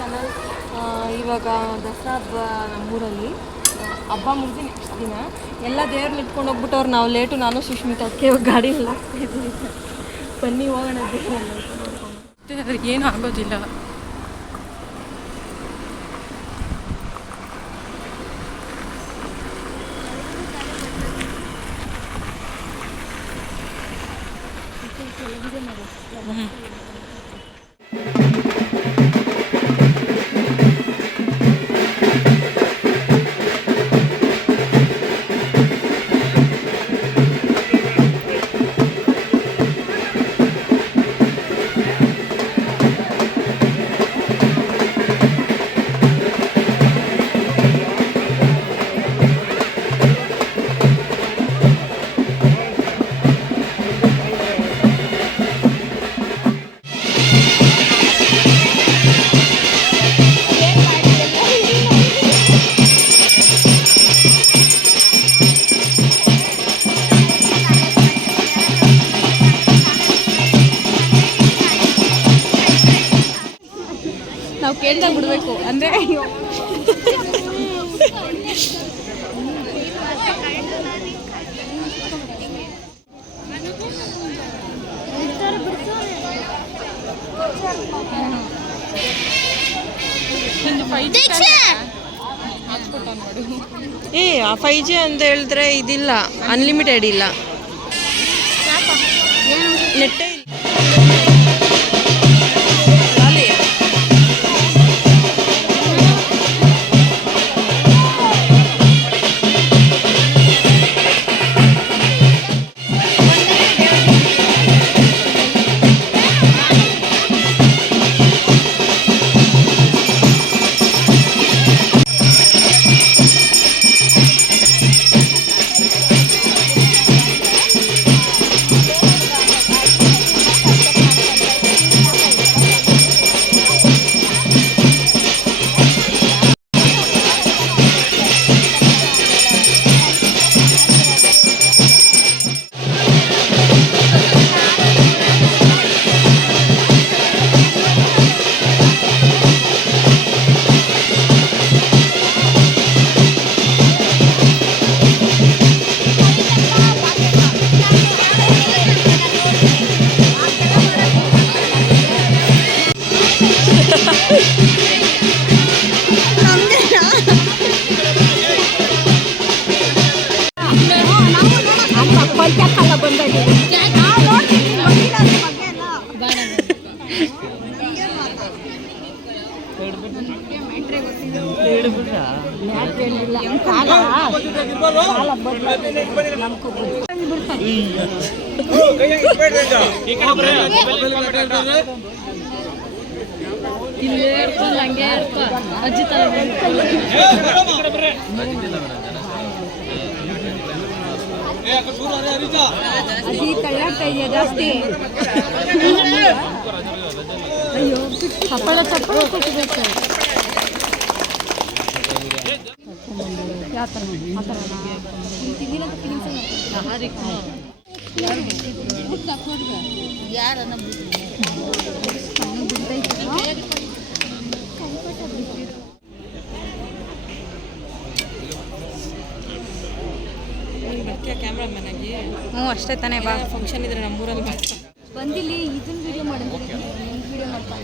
Channel. ಇವಾಗ ದಸರಾ ಹಬ್ಬ ನಮ್ಮೂರಲ್ಲಿ ಹಬ್ಬ ಮುಗಿಸಿ ನೆಕ್ಸ್ಟ್ ದಿನ ಎಲ್ಲ ದೇವ್ರನ್ನ ಇಟ್ಕೊಂಡು ಹೋಗ್ಬಿಟ್ಟವ್ರು. ನಾವು ಲೇಟು, ನಾನು ಸುಷ್ಮಿತಾ ಅದಕ್ಕೆ ಇವಾಗ ಗಾಡಿಯಲ್ಲಿ ಹೋಗ್ತಾ ಇದ್ದೀವಿ. ಬನ್ನಿ ಹೋಗೋಣ ದೇವರೆಲ್ಲ ನೋಡ್ಕೊಂಡು. ಏನೂ ಆಗೋದಿಲ್ಲ. ನಾವು ಕೇಳ್ದಾಗ ಬಿಡಬೇಕು ಅಂದರೆ ಆ 5G ಅಂತ ಹೇಳಿದ್ರೆ ಇದಿಲ್ಲ, ಅನ್ಲಿಮಿಟೆಡ್ ಇಲ್ಲ, ನೆಟ್ಟೇ ಇಲ್ಲ. ಇಲ್ಲೇ ಇರ್ತಾನೆ, ಹಂಗೆ ಇರ್ತ ಅಜ್ಜಿ ತರ ಅಜ್ಜಿ ತಳ್ಳಾಡ್ತಾ ಇದೆಯಾ ಜಾಸ್ತಿ. ಅಯ್ಯೋ ಚಪ್ಪಳ ಚಪ್ಪಳ ಕೊಟ್ಟಬೇಕು. ಯಾವ ಥರ ಆ ಥರ ಯಾರನ್ನ ಕ್ಯಾಮ್ರಾಮನ್ ಆಗಿ ಅಷ್ಟೇ ತಾನೇ. ಬಾ ಫಂಕ್ಷನ್ ಇದ್ರೆ ನಮ್ಮೂರಲ್ಲಿ ಬಂದಿಲ್ಲಿ ಇದನ್ನ ವಿಡಿಯೋ ಮಾಡಿದ್ರೆ ವಿಡಿಯೋ ಮಾಡ್ತಾ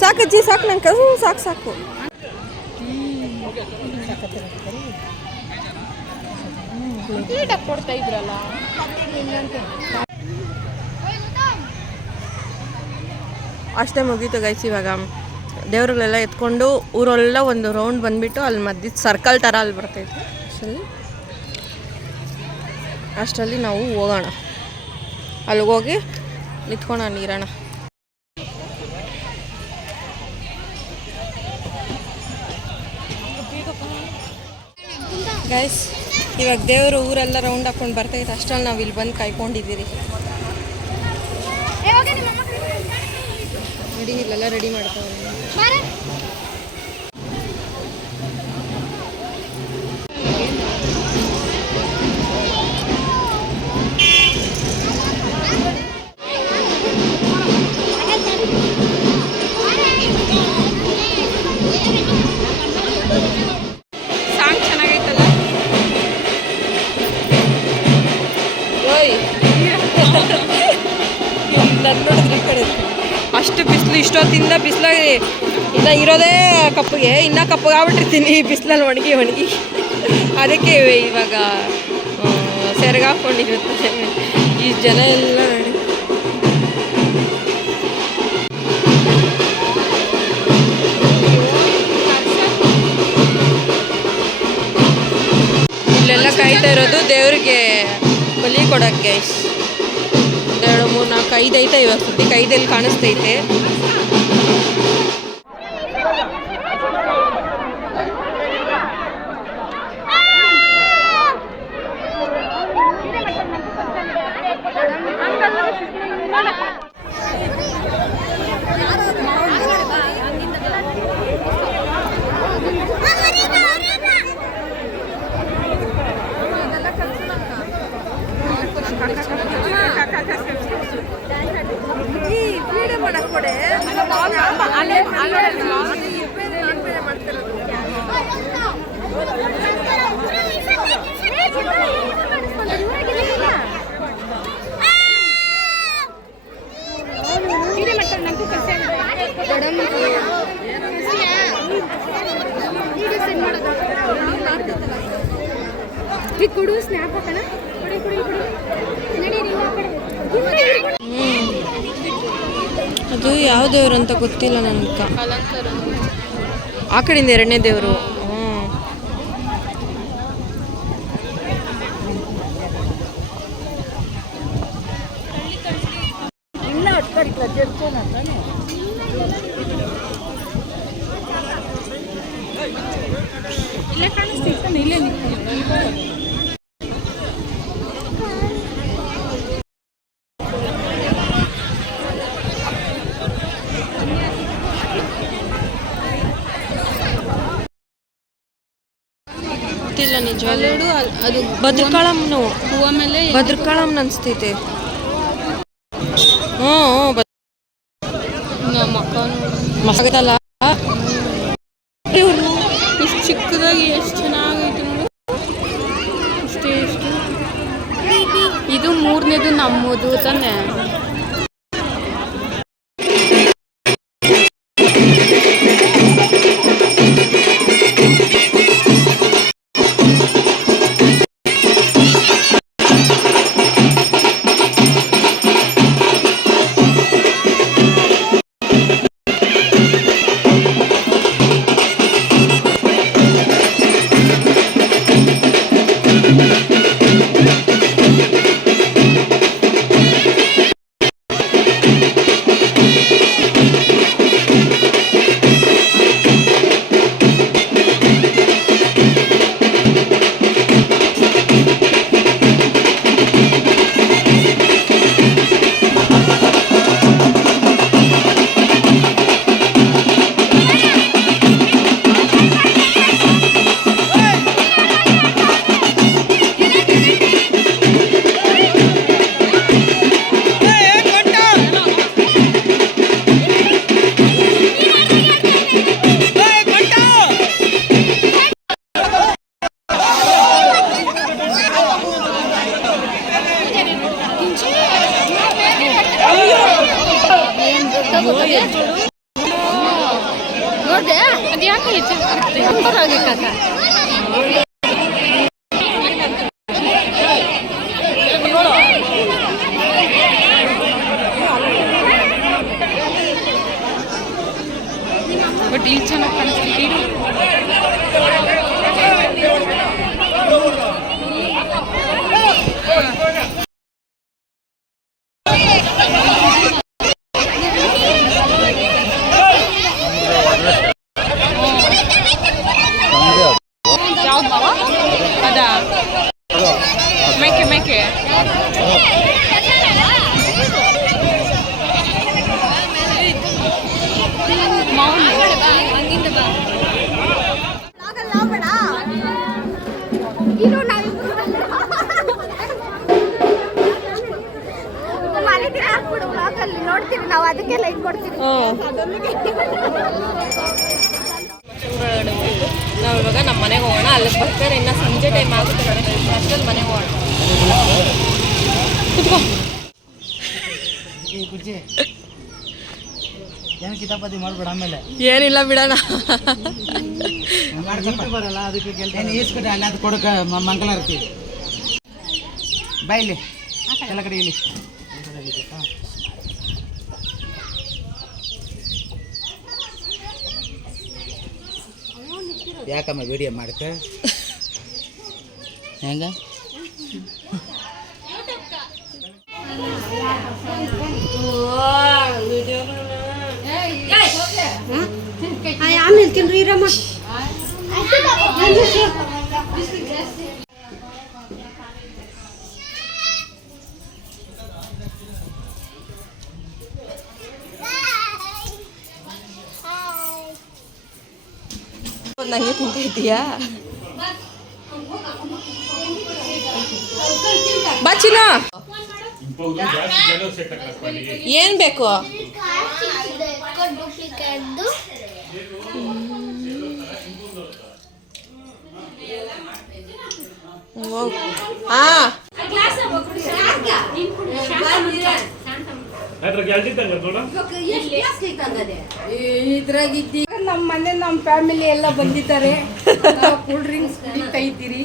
ಸಾಕಜ್ಜಿ ಸಾಕು ನಂಗೆ ಸಾಕು ಸಾಕು. ಕೊಡ್ತಾ ಇದ್ರಲ್ಲ ಅಷ್ಟೇ ಮುಗೀತು ಗೈಸ್. ಇವಾಗ ದೇವ್ರುಗಳೆಲ್ಲ ಎತ್ಕೊಂಡು ಊರೆಲ್ಲ ಒಂದು ರೌಂಡ್ ಬಂದುಬಿಟ್ಟು ಅಲ್ಲಿ ಮಧ್ಯದ ಸರ್ಕಲ್ ಥರ ಅಲ್ಲಿ ಬರ್ತೈತೆ. ಅಷ್ಟರಲ್ಲಿ ನಾವು ಹೋಗೋಣ, ಅಲ್ಲಿಗೆ ಹೋಗಿ ನಿಂತ್ಕೊಳ್ಳೋಣ ನೀರೋಣ. ಗೈಸ್ ಇವಾಗ ದೇವರು ಊರೆಲ್ಲ ರೌಂಡ್ ಹಾಕೊಂಡು ಬರ್ತೈತೆ. ಅಷ್ಟರಲ್ಲಿ ನಾವು ಇಲ್ಲಿ ಬಂದು ಕಾಯ್ಕೊಂಡಿದ್ದೀರಿ. ರೆಡಿ ಇಲ್ಲೆಲ್ಲ ರೆಡಿ ಮಾಡ್ತಾವೆ. ಸಾಂಗ್ ಚೆನ್ನಾಗೈತಲ್ಲ. ಓಯ್ ನನ್ನ ನೋಡಿದ್ರಿ ಈ ಕಡೆ ಅಷ್ಟು ಬಿಸಿಲು. ಇಷ್ಟೊತ್ತಿಂದ ಬಿಸಿಲಾಗಿ ಇನ್ನು ಇರೋದೇ ಕಪ್ಪಗೆ, ಇನ್ನೂ ಕಪ್ಪಗೆ ಆಗ್ಬಿಟ್ಟಿರ್ತೀನಿ ಬಿಸಿಲಲ್ಲಿ ಒಣಗಿ ಅದಕ್ಕೆ ಇವಾಗ ಸೆರಗಾಕೊಂಡಿರುತ್ತೆ ಈ ಜನ ಎಲ್ಲ. ಇಲ್ಲೆಲ್ಲ ಕಾಯ್ತಾ ಇರೋದು ದೇವ್ರಿಗೆ ಬಲಿ ಕೊಡೋಕ್ಕೆ. 2 3 4 5 ಐತೆ ಇವಾಗ ಸದ್ಯಕ್ಕೆ 5 ಕಾಣಿಸ್ತೈತೆ. ಕೊಡು ಸ್ನ್ಯಾಪ್ ಹಾಕೋಣ. ಅದು ಯಾವ ದೇವರು ಅಂತ ಗೊತ್ತಿಲ್ಲ ನನಗೆ. ಆ ಕಡೆಯಿಂದ 2ನೇ ದೇವರು. ಇಲ್ಲೇ ಕಾಣಿಸ್ತಿರ್ತಾನೆ, ಇಲ್ಲೇ ಗೊತ್ತಿಲ್ಲ ನಿಜವಾಗ್ಲೂ. ಅದು ಭದ್ರಕಾಳಮ್ಮನು ಹೂವ ಮೇಲೆ ಭದ್ರಕಾಳಮ್ಮನ ಅನಿಸ್ತೈತೆ. ಮಸಾಗಲ್ಲ ಇವರು ಇಷ್ಟು ಚಿಕ್ಕದಾಗಿ ಎಷ್ಟು ಚೆನ್ನಾಗೈತೆ ನೋಡು. ಎಷ್ಟು ಇದು 3ನೇದು ನಮ್ಮದು ತಾನೆ. ಬಟ್ ಇಲ್ಲಿ ಚೆನ್ನಾಗಿ ಕಾಣಿಸ್ತಿದೆ. ಯಾವ್ದು ಬಾವ ಅದಾ ಮೇಕೆ ಮೇಕೆ ನೋಡ್ತೀವಿ ನಾವು, ಅದಕ್ಕೆ ಲೈಕ್ ಕೊಡ್ತೀವಿ. ನಾವು ಇವಾಗ ನಮ್ಮ ಮನೆಗೆ ಹೋಗೋಣ. ಅಲ್ಲಿ ಬರ್ತಾರೆ, ಇನ್ನು ಸಂಜೆ ಟೈಮ್ ಆಗುತ್ತೆ, ಅಷ್ಟರಲ್ಲಿ ಮನೆಗೆ ಹೋಗೋಣ. ಏನು ಕಿತಾಪತಿ ಮಾಡ್ಬೇಡ, ಆಮೇಲೆ ಏನಿಲ್ಲ ಬಿಡೋಣ. ಬರಲ್ಲ ಅದಕ್ಕೆ ಏನು ಈಸ್ಕೊಟ್ಟೆ ಅಲ್ಲ, ಅದು ಕೊಡಕ್ಕೆ ಮಂಗಲ ಇರ್ತೀವಿ. ಬಾಯಿಲಿ ಎಲ್ಲ ಕಡೆ ಇಲ್ಲಿ ಯಾಕಮ್ಮ ವಿಡಿಯೋ ಮಾಡ್ತೆ ಹೆಂಗ ಆಮೇಲೆ ತಿನ್ರಿ ರಮ್ಮ. ನಂಗೆ ತಿಂತ ಇದೀಯಾ ಬಾಚಿನ? ಏನ್ ಬೇಕು? ಇದ್ರಾಗಿದ್ದಿ ನಮ್ಮ ಮನೆ ನಮ್ಮ ಫ್ಯಾಮಿಲಿ ಎಲ್ಲ ಬಂದಿದ್ದಾರೆ. ಕೂಲ್ ಡ್ರಿಂಕ್ಸ್ ಕುಡಿತಾ ಇದ್ದೀರಿ.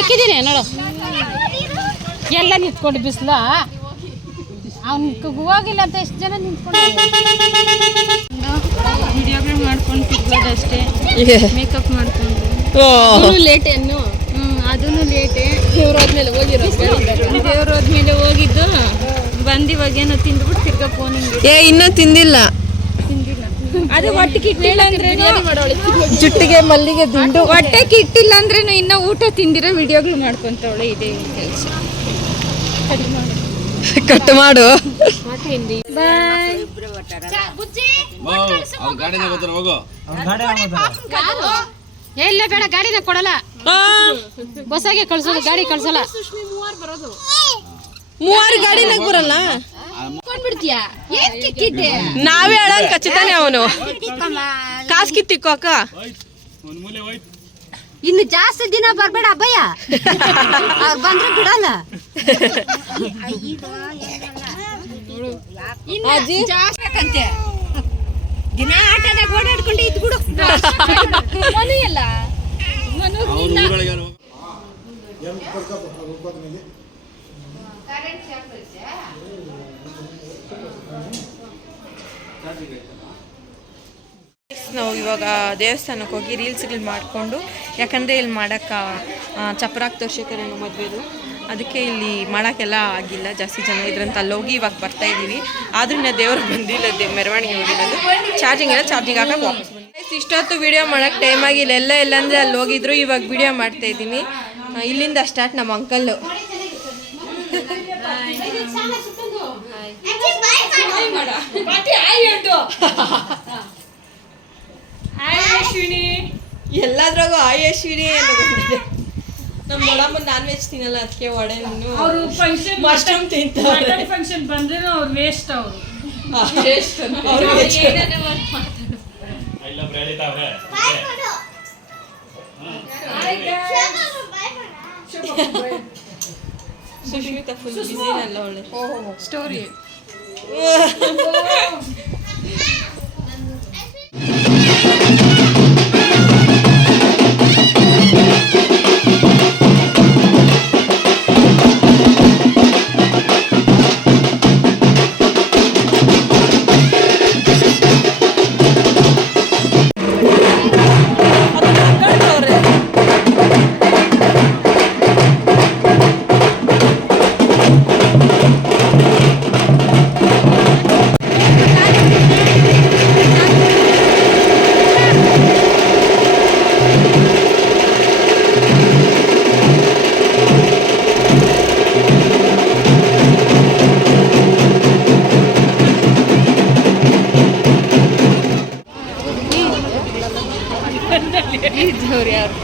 ಇಕ್ಕಿದ್ದೀನಿ ನೋಡು, ಎಲ್ಲ ನಿಂತ್ಕೊಂಡು ಬಿಸಿಲ ಅವ್ನು ಹೋಗಿಲ್ಲ ಅಂತ ಎಷ್ಟು ಜನ ನಿಂತ್ಕೊಂಡು ವಿಡಿಯೋಗಳು ಮಾಡ್ಕೊಂಡು ತಿರ್ಗೋದು ಅಷ್ಟೇ. ಮೇಕಪ್ ಮಾಡ್ಕೊಂಡು ಲೇಟ್ ಏನು ಅದೂ ಲೇಟೆ. ದೇವ್ರಾದ್ಮೇಲೆ ದೇವ್ರೋದ್ಮೇಲೆ ಹೋಗಿದ್ದು ಬಂದು ಇವಾಗೇನೋ ತಿಂದ್ಬಿಟ್ಟು ತಿರ್ಗಾ ಫೋನಿಂಗ್ ಇನ್ನೂ ತಿಂದಿಲ್ಲ. ಅದು ಹೊಟ್ಟೆಗೆ ಇಟ್ಟಿಲ್ಲ ಅಂದ್ರೆ ಜುಟ್ಟಿಗೆ ಮಲ್ಲಿಗೆ ದುಂಡು. ಹೊಟ್ಟೆಗೆ ಇಟ್ಟಿಲ್ಲ ಅಂದ್ರೆ ಇನ್ನ ಊಟ ತಿಂದಿರೋ ವಿಡಿಯೋಗಳು ಮಾಡ್ಕೊಂತವಳೆ. ಇದೆ ಕೆಲಸ. ಕಟ್ ಮಾಡು. ಇಲ್ಲ ಬೇಡ, ಗಾಡಿನ ಕೊಡಲ್ಲ, ಬಸ್ಸಾಗೆ ಕಳ್ಸೋದು, ಗಾಡಿ ಕಳ್ಸಲ್ಲ. 3 ಗಾಡಿನಾಗ ಬರಲ್ಲ. ನಾವೇ ಹೇಳಂಗ ಖಚಿತಾನೆ ಅವನು ಕಾಸ್ ಕಿತ್ತಿಕ್ಕೋಕ. ಇನ್ನು ಜಾಸ್ತಿ ದಿನ ಬರ್ಬೇಡ ಅಬ್ಬಯ್ಯ, ಅವ್ರು ಬಂದ್ರೆ ಬಿಡಲ್ಲ. ದಿನ ಆಟದಾಗ ಓಡಾಡ್ಕೊಂಡು ಇದ್ಬಿಡು. ಮನೆಯಲ್ಲ ನಾವು ಇವಾಗ ದೇವಸ್ಥಾನಕ್ಕೆ ಹೋಗಿ ರೀಲ್ಸ್ಗಳು ಮಾಡಿಕೊಂಡು, ಯಾಕಂದರೆ ಇಲ್ಲಿ ಮಾಡೋಕ್ಕೆ ಚಪ್ರಾಕ್ ತೋರ್ಸೋಕರೇನು ಮದುವೆದು, ಅದಕ್ಕೆ ಇಲ್ಲಿ ಮಾಡೋಕ್ಕೆಲ್ಲ ಆಗಿಲ್ಲ, ಜಾಸ್ತಿ ಜನ ಇದ್ರಂತ ಅಲ್ಲಿ ಹೋಗಿ ಇವಾಗ ಬರ್ತಾಯಿದ್ದೀವಿ. ಆದ್ರೂ ದೇವರು ಬಂದಿಲ್ಲ, ಮೆರವಣಿಗೆ ಹೋಗಿರೋದು. ಚಾರ್ಜಿಂಗ್ ಹಾಕಕ್ಕೆ ವಾಪಸ್ ಬಂದು ಇಷ್ಟೊತ್ತು ವೀಡಿಯೋ ಮಾಡೋಕ್ಕೆ ಟೈಮ್ ಆಗಿಲ್ಲ. ಎಲ್ಲ ಅಂದರೆ ಅಲ್ಲಿ ಹೋಗಿದ್ರು, ಇವಾಗ ವೀಡಿಯೋ ಮಾಡ್ತಾಯಿದ್ದೀನಿ. ಇಲ್ಲಿಂದ ಸ್ಟಾರ್ಟ್ ನಮ್ಮ ಅಂಕಲ್ಲು. ಎಲ್ಲದ್ರಾಗೂ ಆಯ್ ಅಶ್ವಿನಿ ಅನ್ನೋದು. ನಮ್ಮ ದೊಡ್ಡಮ್ಮ ನಾನ್ ವೆಜ್ ತಿನ್ನಲ್ಲ, ಅದಕ್ಕೆ ಒಡೆ ಮಶ್ರೂಮ್ ತಿಂತಾರೆ. ಫಂಕ್ಷನ್ ಬಂದ್ರೆ ಅವ್ರು ವೇಸ್ಟ್. ಅವರು ಸುಶ್ಮಿತಾ ಫುಲ್ ಬಿಸಿನಲ್ಲ ಅವಳು ಸ್ಟೋರಿ ಇದ್ದವ್ರು ಯಾರು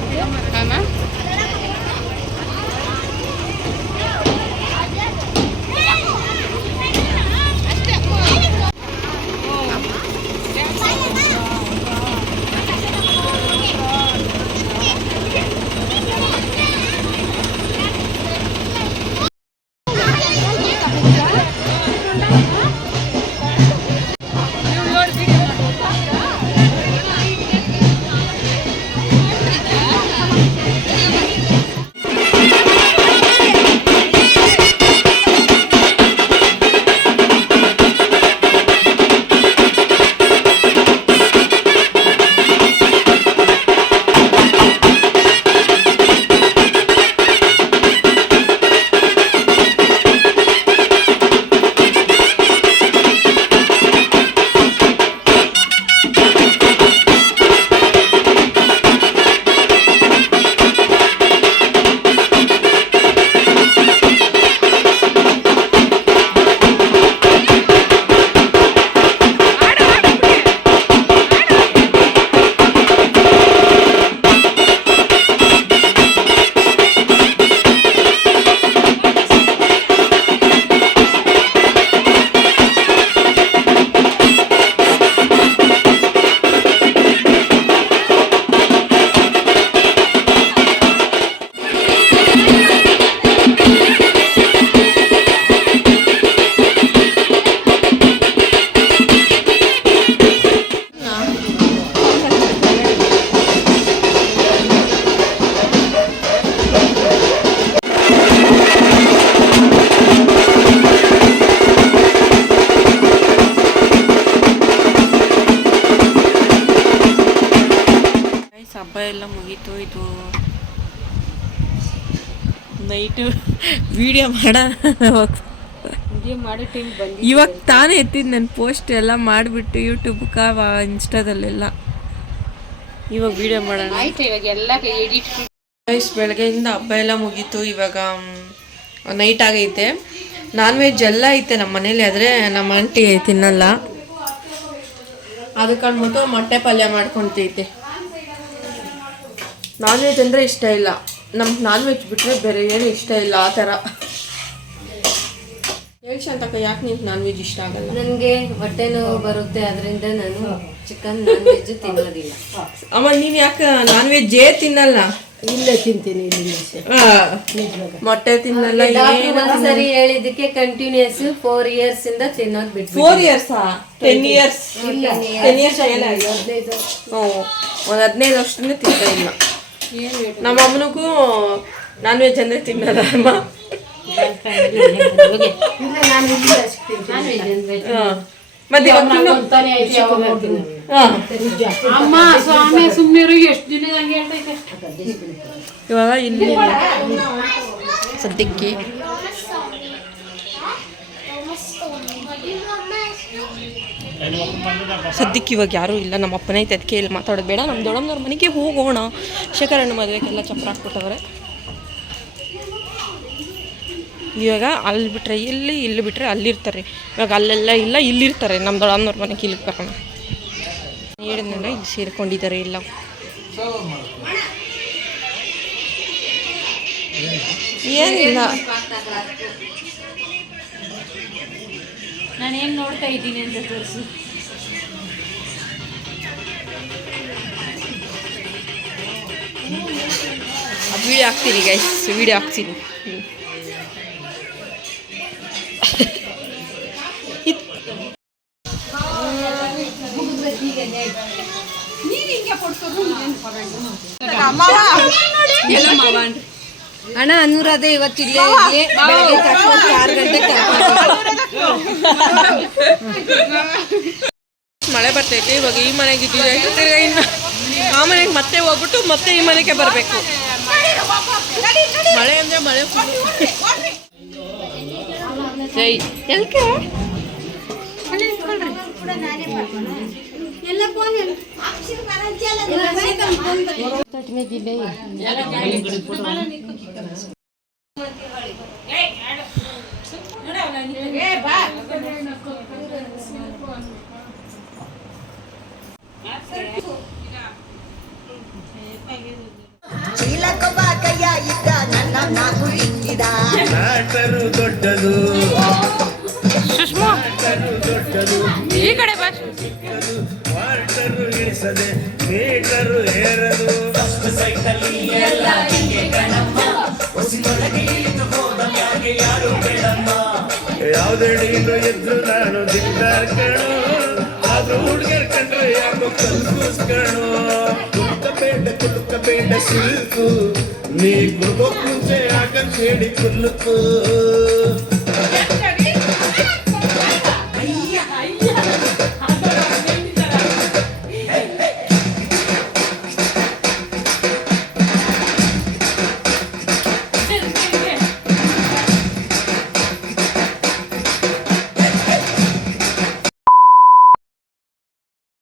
ಹಬ್ಬ ಎಲ್ಲ ಮುಗೀತು. ಇದು ನೈಟು ವಿಡಿಯೋ ಮಾಡಿ ಟೈಮ್ ಬಂದು ಇವಾಗ ತಾನೇ ಎತ್ತಿದ್ದು ನನ್ನ ಪೋಸ್ಟ್ ಎಲ್ಲ ಮಾಡಿಬಿಟ್ಟು ಯೂಟ್ಯೂಬ್ಗೆ ಇನ್ಸ್ಟಾದಲ್ಲೆಲ್ಲ ಇವಾಗ ವಿಡಿಯೋ ಮಾಡೋಣ. ಆಯ್ತು ಇವಾಗ ಎಲ್ಲ ಎಡಿಟ್ ಬೆಳಗ್ಗೆಯಿಂದ ಹಬ್ಬ ಎಲ್ಲ ಮುಗೀತು. ಇವಾಗ ನೈಟ್ ಆಗೈತೆ. ನಾನ್ ವೆಜ್ ಎಲ್ಲ ಐತೆ ನಮ್ಮ ಮನೇಲಿ, ಆದರೆ ನಮ್ಮ ಆಂಟಿ ತಿನ್ನಲ್ಲ. ಅದಕ್ಕೆ ಅಂದ್ಬಿಟ್ಟು ಮೊಟ್ಟೆ ಪಲ್ಯ ಮಾಡ್ಕೊತೈತೆ. ನಾನ್ ವೆಜ್ ಅಂದರೆ ಇಷ್ಟ ಇಲ್ಲ ನಮ್ಗೆ. ನಾನ್ ವೆಜ್ ಬಿಟ್ಟರೆ ಬೇರೆ ಏನು ಇಷ್ಟ ಇಲ್ಲ ಆ ಥರ. ಹೇಳಿ ಶಾಂತಕ್ಕ, ಯಾಕೆ ನಿಮ್ಗೆ ನಾನ್ ವೆಜ್ ಇಷ್ಟ ಆಗಲ್ಲ? ನನಗೆ ಹೊಟ್ಟೆ ನೋವು ಬರುತ್ತೆ, ಅದರಿಂದ ನಾನು ಚಿಕನ್ ನಾನ್ ವೆಜ್ ತಿನ್ನೋದಿಲ್ಲ. ಅಮ್ಮ ನೀನು ಯಾಕೆ ನಾನ್ ವೆಜ್ಜೇ ತಿನ್ನಲ್ಲ? ಇಲ್ಲೇ ತಿಂತೀನಿ, ಇಲ್ಲಿ ಮೊಟ್ಟೆ ತಿನ್ನಲ್ಲ. ಒಂದ್ಸರಿ ಹೇಳಿದ್ದಕ್ಕೆ ಕಂಟಿನ್ಯೂಸ್ 4 years ಇಂದ ತಿನ್ನೋದು ಬಿಟ್ಟು. 4 years 10 years 10 years ಏನಾಗಿದೆ? 15. ಒಂದು 15 ವರ್ಷದಿಂದ ತಿಂತಾ ಇಲ್ಲ. ನಮ್ಮ ಅಮ್ಮನಿಗೂ ನಾನ್ ವೆಜ್ ಅಂದರೆ ತಿನ್ನಲ್ಲ ಅಮ್ಮ. ಮತ್ತೆ ಅಮ್ಮ ಸ್ವಾಮಿ ಸುಮ್ಮನೆ ಎಷ್ಟು ದಿನ ಹಂಗೆ ಹೇಳ್ತೈತೆ. ಇವಾಗ ಇಲ್ಲಿ ಸದ್ಯಕ್ಕೆ ಇವಾಗ ಯಾರೂ ಇಲ್ಲ. ನಮ್ಮ ಅಪ್ಪನ ಐತೆ, ಅದಕ್ಕೆ ಇಲ್ಲಿ ಮಾತಾಡೋದು ಬೇಡ. ನಮ್ಮ ದೊಡ್ಡಮ್ಮನವ್ರ ಮನೆಗೆ ಹೋಗೋಣ. ಶೇಖರಣ್ಣ ಮದುವೆಗೆಲ್ಲ ಚಪ್ರ ಹಾಕ್ಬಿಟ್ಟವ್ರೆ. ಇವಾಗ ಅಲ್ಲಿ ಬಿಟ್ಟರೆ ಇಲ್ಲಿ ಬಿಟ್ಟರೆ ಅಲ್ಲಿರ್ತಾರೆ. ಇವಾಗ ಅಲ್ಲೆಲ್ಲ ಇಲ್ಲ, ಇಲ್ಲಿರ್ತಾರೆ. ನಮ್ಮ ದೊಡ್ಡಮ್ಮನವ್ರ ಮನೆಗೆ ಇಲ್ಲಿಗೆ ಬರೋಣ. ಹೇಳಿದ್ನಲ್ಲ, ಇಲ್ಲಿ ಸೇರ್ಕೊಂಡಿದ್ದಾರೆ ಎಲ್ಲ. ಏನಿಲ್ಲ, ನಾನು ಏನು ನೋಡ್ತಾ ಇದ್ದೀನಿ ಅಂತ ತೋರಿಸು. ವಿಡಿಯೋ ಹಾಕ್ತೀನಿ ಗೈಸ್, ವಿಡಿಯೋ ಹಾಕ್ತೀನಿ. ಅಣ್ಣ ಅನುರಾಧ ಇವತ್ತಿಲ್ಲೇ ಇರ್ಲಿ. ಬೆಳಗ್ಗೆ ಕರ್ಕೊಂಡು 6 ಗಂಟೆಗೆ ಮಳೆ ಬರ್ತೈತೆ. ಇವಾಗ ಈ ಮನೆಗೆ ಇದ್ದಿದ್ರೆ ತಿರ್ಗಾ ಇನ್ನು ಆ ಮನೆಗೆ ಮತ್ತೆ ಹೋಗ್ಬಿಟ್ಟು ಮತ್ತೆ ಈ ಮನೆಗೆ ಬರಬೇಕು. ಮಳೆ ಅಂದರೆ ಮಳೆ ಜೈ ಎಲ್ಕೆ ಚೀಲಕೊಬ್ಬ ಕೈಯ ಇದ್ದ ನನ್ನ ನಾಕು ಇಕ್ಕಿದ ನಾಟರು ದೊಡ್ಡದು ಸುಷ್ಮಾ ಈ ಕಡೆ ಬಾ. ವಾಟರು ಇಳಿಸದೆ ಮೀಟರು ಏರದು ಯಾವುದೇ ಡೀನು ಎದ್ರು ನಾನು ದಿಕ್ಕಾರ್ ಕಣು. ಆದ್ರೂ ಹುಡುಗರ್ ಕಂಡ್ರೆ ಯಾಕೋ ಕಲ್ಪಿಸ್ಕಣು. ಕುಲ್ಕಬೇಡ ಸಿಲ್ಕು ನೀ ಕುಲ್ಕೋಕ್ ಮುಂಚೆ ಯಾಕಂತ ಹೇಳಿ ಕುಲ್ಕು.